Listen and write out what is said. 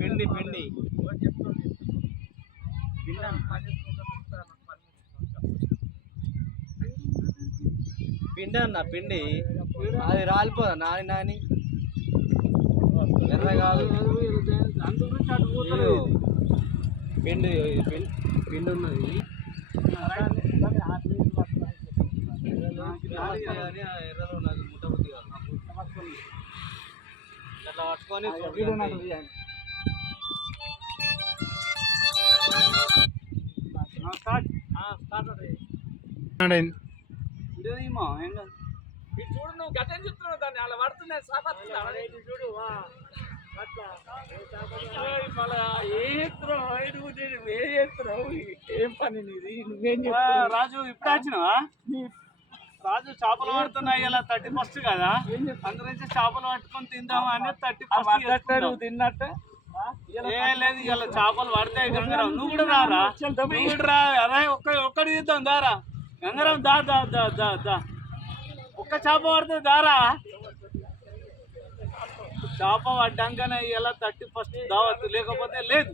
పిండి పిండి పిండి అన్న పిండి అది రాలిపోదా నాని నాని ఎర్ర కాదు పిండి పిండి ఉన్నది ఎర్రలో నాకు ముట్ట బుద్ధి కాదు అట్లా పట్టుకొని చూడు నువ్వు గతం చెప్తున్నావు దాన్ని అలా పడుతున్నాయి చూడు ఏం పని నీది నువ్వేం రాజు ఇప్పుడు వచ్చినావా రాజు చేపలు పడుతున్నాయి ఇలా 31 కదా అందరూ చేపలు పట్టుకొని తిందామా అని 31 తిన్నట్టు లేదు ఇలా చేపలు పడతాయి గంగారావు నువ్వు కూడా రారా నువ్వు కూడా రా అరే ఒక్కడి తీద్దాం దారా గంగారావు దా దా దా దా దా ఒక్క చేప పడుతుంది దారా చేప పడ్డాకనే ఇలా 31 దావత్తు లేకపోతే లేదు